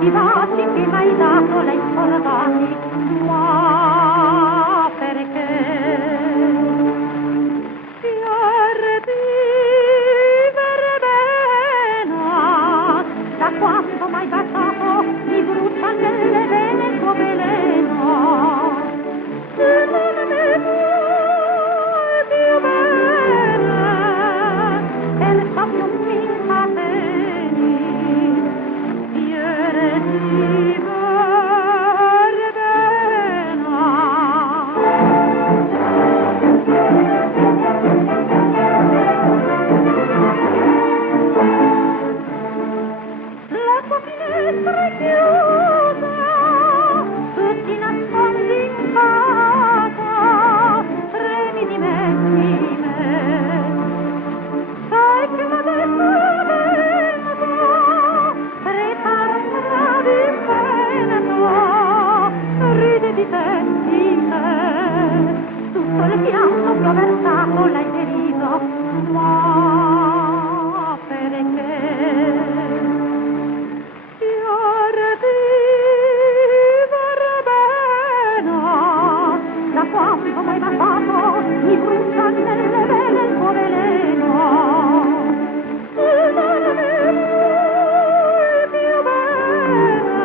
I baci che m'hai dato l'hai scordati, ma perché? Fiore di verbena, da quanto m'hai baciato mi brucia nelle vene il tuo veleno. Se non mi vuoi più bene, pensa più mi incateni. Fiore di verbena. La tua finestra è chiusa, tu ti nascondi in casa, tremi di me. Sai che adesso vengo, prepara di vento, ride di te, tutto il pianto che ho versato l'hai deriso, ma perché? Fiore di verbena, da quanto m'hai baciato mi brucia nelle vene il tuo veleno. Se non mi vuoi più bene,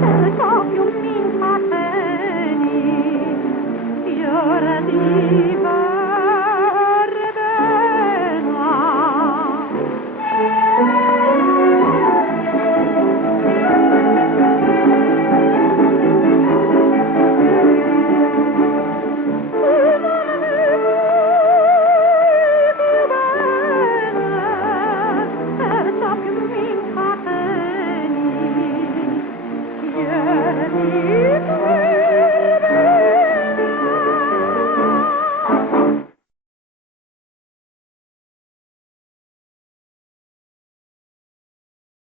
perciò più mi incateni. Fiore di verbena. Fiore di